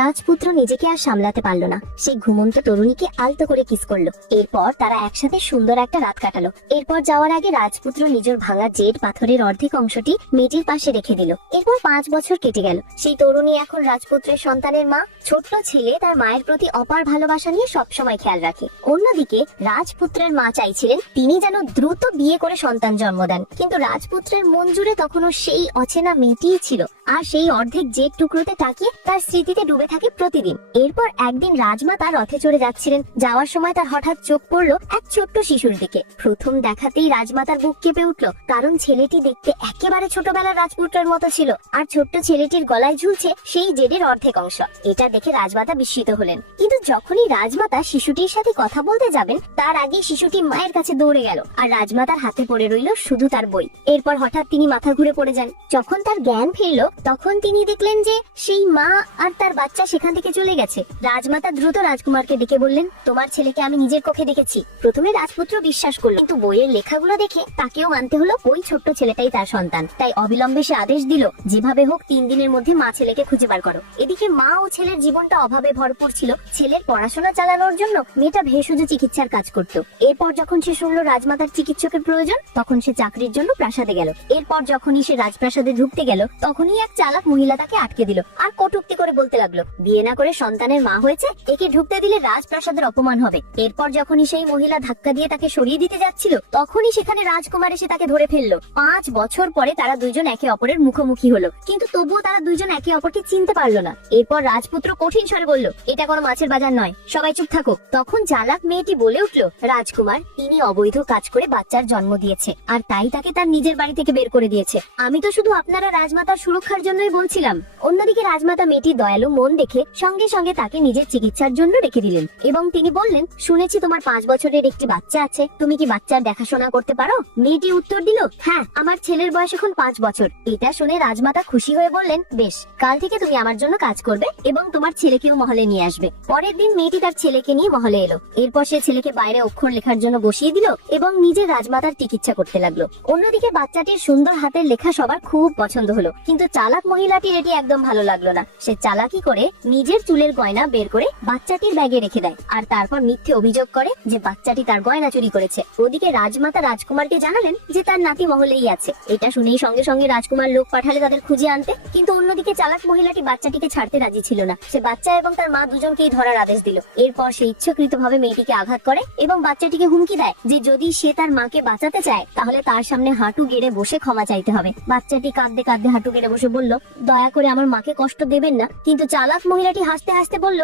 রাজপুত্র নিজেকে আর সামলাতে পারলো না, সেই ঘুমন্ত তরুণীকে আলতো করে কিস করলো। এরপর তারা একসাথে সুন্দর একটা রাত কাটালো। এরপর যাওয়ার আগে রাজপুত্র নিজের ভাঙা জেড পাথরের অর্ধেক অংশটি মেয়েটির পাশে রেখে দিল। এরপর 5 বছর কেটে গেল। সেই তরুণী এখন রাজপুত্রের সন্তানের মা। ছোট্ট ছেলে তার মায়ের প্রতি অপার ভালোবাসা নিয়ে সবসময় খেয়াল রাখে। অন্যদিকে রাজপুত্রের মা চাইছিলেন তিনি যেন দ্রুত বিয়ে করে সন্তান জন্ম দেন, কিন্তু রাজপুত্রের মন জুড়ে তখনও সেই অচেনা মেয়েটিই ছিল, আর সেই অর্ধেক জেড টুকরোতে তাকিয়ে তার স্মৃতিতে ডুবে থাকে প্রতিদিন। এরপর একদিন রাজমাতা রথে চড়ে যাচ্ছিলেন। যাওয়ার সময় তার হঠাৎ চোখ পড়লো এক ছোট্ট শিশুর দিকে। প্রথম দেখাতেই রাজমাতার বুক কেঁপে উঠলো, কারণ ছেলেটি দেখতে একেবারে ছোটবেলার রাজপুত্রের মতো ছিল, আর ছোট্ট ছেলেটির গলায় ঝুলছে সেই জেডের অর্ধেক অংশ। এটা দেখে রাজমাতা বিস্মিত হলেন, কিন্তু যখনই রাজমাতা শিশুটির সাথে কথা বলতে যাবেন তার আগে শিশুটি মায়ের কাছে দৌড়ে গেল, আর রাজমাতার হাতে পড়ে রইল শুধু তার বই। এরপর হঠাৎ তিনি মাথা ঘুরে পড়ে যান। যখন তার জ্ঞান ফিরলো তখন তিনি দেখলেন যে সেই মা আর তার বাচ্চা সেখান থেকে চলে গেছে। রাজমাতা দ্রুত রাজকুমারকে ডেকে বললেন, তোমার ছেলেকে আমি নিজের চোখে দেখেছি। প্রথমে রাজপুত্র বিশ্বাস করলো, কিন্তু বইয়ের লেখাগুলো দেখে তাকেও মানতে হলো ওই ছোট্ট ছেলেটাই তার সন্তান। তাই অবিলম্বে সে আদেশ দিল, যেভাবে হোক 3 দিনের মধ্যে মা ছেলেকে খুঁজে বার করো। এদিকে মা ও ছেলের জীবনটা অভাবে ভরপুর ছিল। ছেলের পড়াশোনা চালানোর জন্য মেয়েটা ভেষজ চিকিৎসার কাজ করত। এরপর যখন সে শুনলো রাজমাতার চিকিৎসকের প্রয়োজন, তখন সে চাকরির জন্য প্রাসাদে গেল। এরপর যখনই সে রাজপ্রাসাদে ঢুকতে গেল তখনই এক চালাক মহিলা তাকে আটকে দিল, আর কটূক্তি করে বলতে লাগলো, বিয়ে না করে সন্তানের মা হয়েছে, একে ঢুকতে দিলে রাজপ্রাসাদের অপমান হবে। এরপর যখনই সেই মহিলা ধাক্কা দিয়ে তাকে সরিয়ে দিতে যাচ্ছিল তখনই সেখানে রাজকুমার এসে তাকে ধরে ফেললো। 5 বছর পরে তারা দুইজন একে অপরের মুখোমুখি হলো, কিন্তু তবুও তারা দুইজন একে অপরকে চিনতে পারলো না। এরপর রাজপুত্র কঠিন স্বরে বলল, এটা কোনো মাছের বাজার নয়, সবাই চুপ থাকো। তখন চালাক মেয়েটি বলে উঠলো, রাজকুমার তিনি অবৈধ কাজ করে বাচ্চার জন্ম দিয়েছে, আর তাই তাকে তার নিজের বাড়ি থেকে বের করে দিয়েছে। আমি তো শুধু আপনারা রাজমাতার সুরক্ষার জন্যই বলছিলাম। অন্যদিকে রাজমাতা মেয়েটির দয়ালু মন দেখে সঙ্গে সঙ্গে তাকে নিজের চিকিৎসার জন্য রেখে দিলেন, এবং তিনি বললেন, শুনেছি তোমার 5 বছরের একটি বাচ্চা আছে, তুমি কি বাচ্চার দেখাশোনা করতে পারো? মেয়েটি উত্তর দিল, হ্যাঁ, আমার ছেলের বয়স এখন 5 বছর। এটা শুনে রাজমাতা খুশি হয়ে বললেন, বেশ, কাল থেকে তুমি আমার জন্য কাজ করবে এবং তোমার ছেলেকেও মহলে নিয়ে আসবে। পরের দিন মেয়েটি তার ছেলেকে নিয়ে মহলে এলো। এরপর সে ছেলেকে বাইরে অক্ষর লেখার জন্য বসিয়ে দিল এবং নিজে রাজমাতার চিকিৎসা করতে লাগলো। অন্যদিকে বাচ্চাটির সুন্দর হাতের লেখা সবার খুব পছন্দ হলো, কিন্তু চালাক মহিলাটির এটি একদম ভালো লাগলো না। সে চালাকি করে নিজের চুলের গয়না বের করে বাচ্চাটির ব্যাগে রেখে দেয়, আর তারপর মিথ্যে অভিযোগ করে যে বাচ্চাটি তার গয়না চুরি করেছে। ওদিকে রাজমাতা রাজকুমারকে জানালেন যে তার নাতি মহলেই আছে। এটা শুনেই সঙ্গে সঙ্গে রাজকুমার লোক পাঠালে তাদের খুঁজে আনতে, কিন্তু অন্যদিকে চালাক মহিলাটি বাচ্চাটিকে ছাড়তে রাজি ছিল না। সে বাচ্চা এবং তার মা দুজনকেই ধরার আদেশ দিল। এরপর সে ইচ্ছাকৃতভাবে মেয়েটিকে আঘাত করে এবং বাচ্চাটিকে হুমকি দেয় যে যদি সে তার মাকে বাঁচাতে চায় তাহলে তার সামনে হাঁটু গেড়ে বসে ক্ষমা চাইতে হবে। বাচ্চাটি কাঁদতে কাঁদতে হাঁটু গেড়ে বসে বলল, দয়া করে আমার মাকে কষ্ট দেবেন না। কিন্তু চালাক মহিলাটি হাসতে হাসতে বলল,